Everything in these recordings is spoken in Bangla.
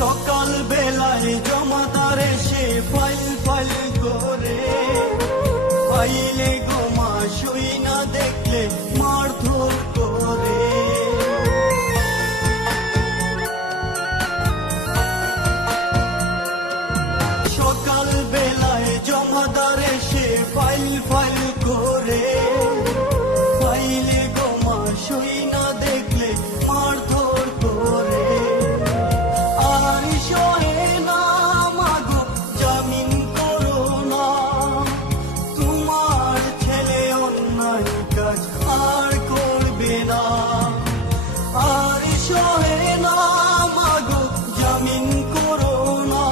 সকাল বেলায় জমাদার এসে ফাইল ফাইল করে, ফাইলে গোমা শুই না দেখলে মারধর করে। সকাল বেলায় জমাদার এসে ফাইল ফাইল করে, ফাইলে গোমা শুই না দেখলে মারধর করে। আর সহে না মাগো জামিন করো না, তোমার ছেলে অন্যায় কাজ আর করবে না। আর সহে না মাগো জামিন করো না,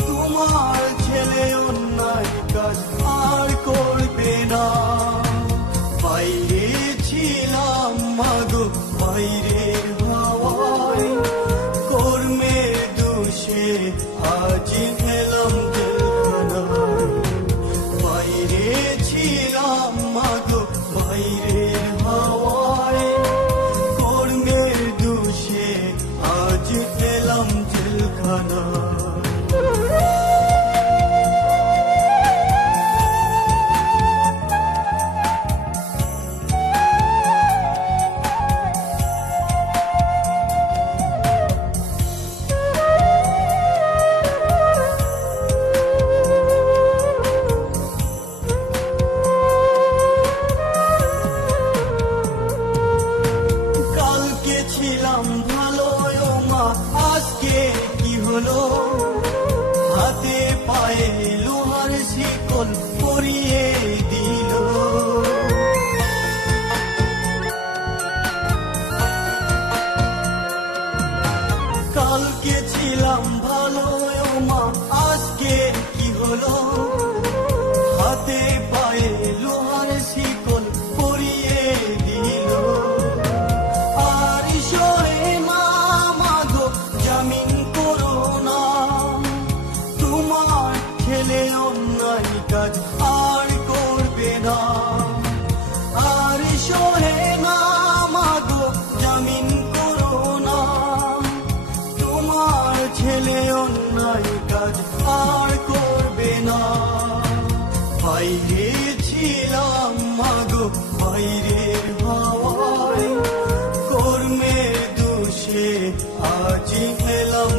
তোমার ছেলে অন্যায় কাজ আর করবে না। বাইরে ছিলাম মাগো বাইরের হাওয়ায়, কর্মের দোষে আজ এলাম জেলখানায়। বাইরে ছিলাম মাগো বাইরের হাওয়ায়, কর্মের দোষে আজ এলাম জেলখানায়। ছিলাম ভালো মা, আজকে কি হলো? হাতে পায়ে লোহার শিকল পরিয়ে দিল। কালকে ছিলাম ভালো মা, আজকে কি হলো? হাতে পায়ে লোহার শিকল পরিয়ে দিল। ছেলে অন্যায় কাজ আর করবে না। আর সহে না মাগো জামিন করো না, তোমার ছেলে অন্যায় কাজ আর করবে না। বাইরে ছিলাম মাগো বাইরের হাওয়ায়, কর্মের দোষে আজ এলাম